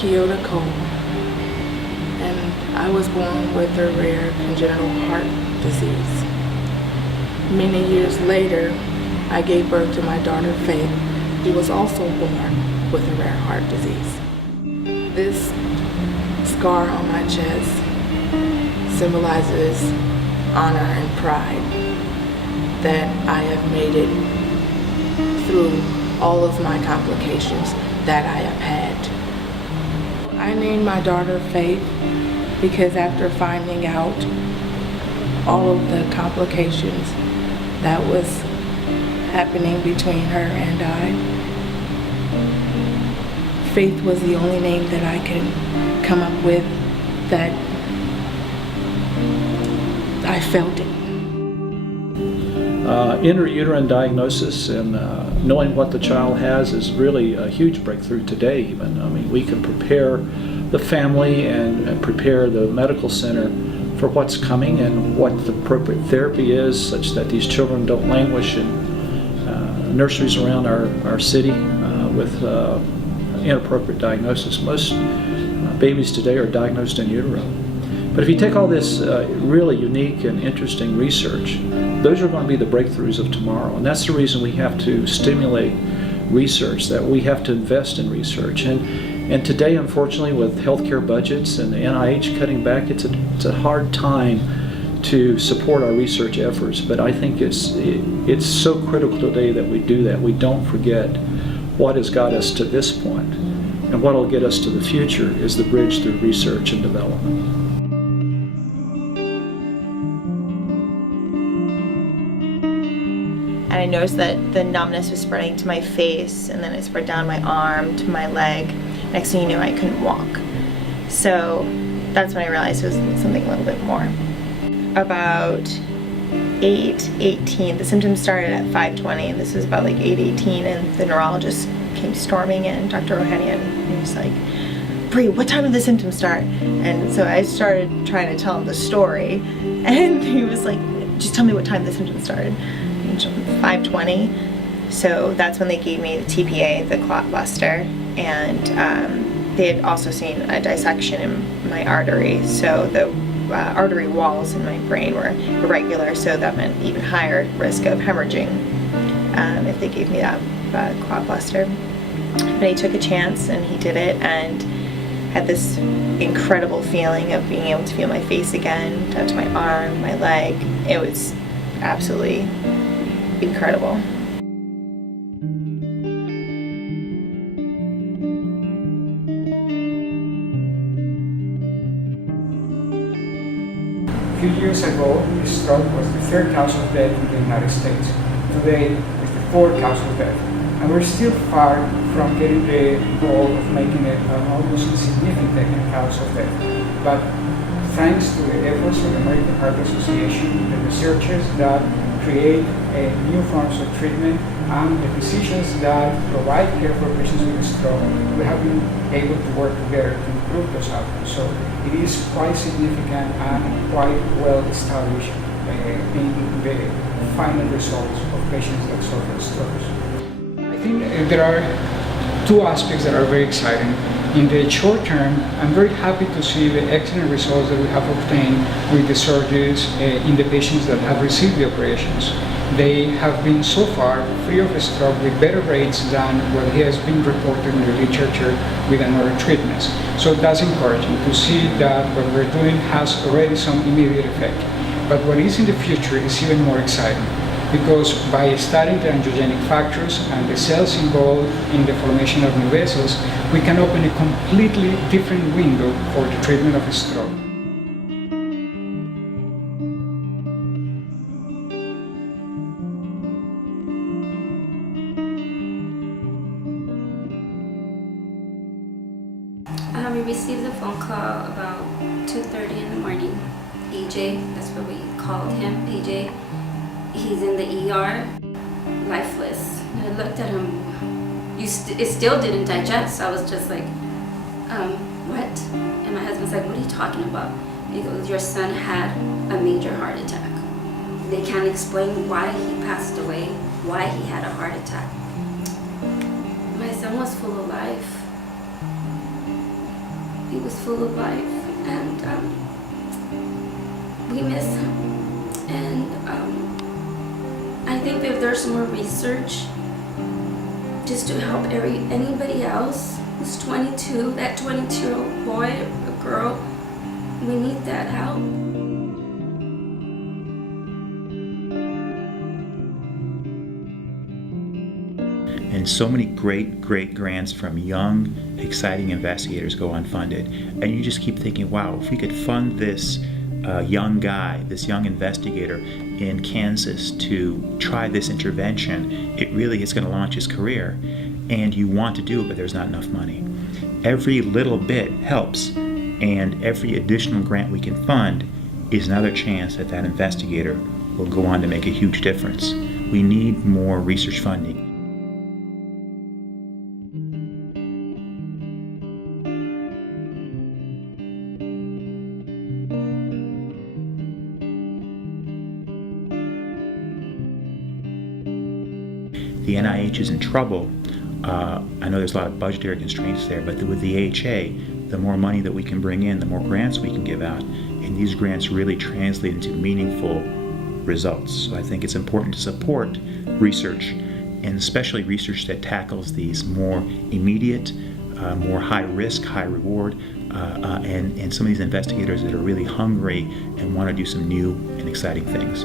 KEYOTA Cole, and I was born with a rare congenital heart disease. Many years later, I gave birth to my daughter Faith. She was also born with a rare heart disease. This scar on my chest symbolizes honor and pride that I have made it through all of my complications that I have had. I named my daughter Faith because after finding out all of the complications that was happening between her and I, Faith was the only name that I could come up with that I felt it. Intrauterine diagnosis and knowing what the child has is really a huge breakthrough today even. I mean, we can prepare the family and prepare the medical center for what's coming and what the appropriate therapy is, such that these children don't languish in nurseries around our city with inappropriate diagnosis. Most babies today are diagnosed in utero. But if you take all this really unique and interesting research, those are going to be the breakthroughs of tomorrow. And that's the reason we have to stimulate research, that we have to invest in research. And today, unfortunately, with healthcare budgets and the NIH cutting back, it's a hard time to support our research efforts. But I think it's so critical today that we do that. We don't forget what has got us to this point. And what will get us to the future is the bridge through research and development. And I noticed that the numbness was spreading to my face, and then it spread down my arm to my leg. Next thing you knew, I couldn't walk. So that's when I realized it was something a little bit more. About 8:18, the symptoms started at 5:20, and this was about like 8:18, and the neurologist came storming in, Dr. Ohanian, and he was like, "Bree, what time did the symptoms start?" And so I started trying to tell him the story, and he was like, "Just tell me what time the symptoms started." 5:20. So that's when they gave me the TPA, the clot buster, and they had also seen a dissection in my artery. So the artery walls in my brain were irregular, so that meant even higher risk of hemorrhaging if they gave me that clot buster. But he took a chance and he did it, and had this incredible feeling of being able to feel my face again, touch my arm, my leg. It was absolutely incredible. A few years ago, stroke was the third cause of death in the United States. Today, it's the fourth cause of death. And we're still far from getting the goal of making it an almost insignificant cause of death. But thanks to the efforts of the American Heart Association, the researchers that create new forms of treatment, and the physicians that provide care for patients with stroke, we have been able to work together to improve those outcomes. So it is quite significant and quite well established in the final results of patients that suffer strokes. I think there are two aspects that are very exciting. In the short term, I'm very happy to see the excellent results that we have obtained with the surgeries in the patients that have received the operations. They have been so far free of stroke with better rates than what has been reported in the literature with another treatments. So that's encouraging to see that what we're doing has already some immediate effect. But what is in the future is even more exciting, because by studying the angiogenic factors and the cells involved in the formation of new vessels, we can open a completely different window for the treatment of stroke. We received a phone call about 2:30 in the morning. PJ, that's what we called him, PJ. He's in the ER, lifeless. And I looked at him, it still didn't digest. I was just like, what? And my husband's like, what are you talking about? He goes, your son had a major heart attack. They can't explain why he passed away, why he had a heart attack. My son was full of life. He was full of life, and we miss him. And I think that if there's more research just to help anybody else who's 22, that 22-year-old boy or girl, we need that help. And so many great grants from young, exciting investigators go unfunded. And you just keep thinking, wow, if we could fund this young guy, this young investigator in Kansas to try this intervention, it really is going to launch his career. And you want to do it, but there's not enough money. Every little bit helps, and every additional grant we can fund is another chance that that investigator will go on to make a huge difference. We need more research funding. The NIH is in trouble. I know there's a lot of budgetary constraints there, but with the AHA, the more money that we can bring in, the more grants we can give out, and these grants really translate into meaningful results. So I think it's important to support research, and especially research that tackles these more immediate, more high risk, high reward, and some of these investigators that are really hungry and want to do some new and exciting things.